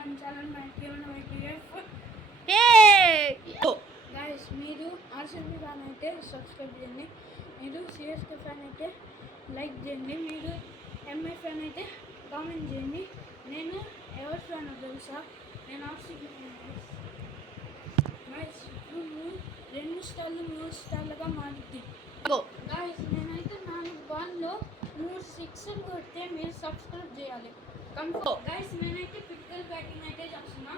మన channel guys మీరు RCB fan అయితే సబ్స్క్రైబ్ చేయండి, మీరు సిఎస్కే ఫ్యాన్ అయితే లైక్ చేయండి, మీరు ఎంఐ ఫ్యాన్ అయితే కామెంట్ చేయండి. నేను ఎవరి ఫ్యాన్ తెలుసా? నేను ఆర్సీబీ ఫ్యాన్. గైస్ ఇప్పుడు 2 స్టార్లు 3 స్టార్లుగా మారుద్ది. గైస్ నేనైతే 4 బాల్లో 3 సిక్స్లు కొడితే మీరు సబ్స్క్రైబ్ చేయాలి. గైస్ నేనైతే పిక్కల్ బ్యాటింగ్ అయితే చేస్తున్నా.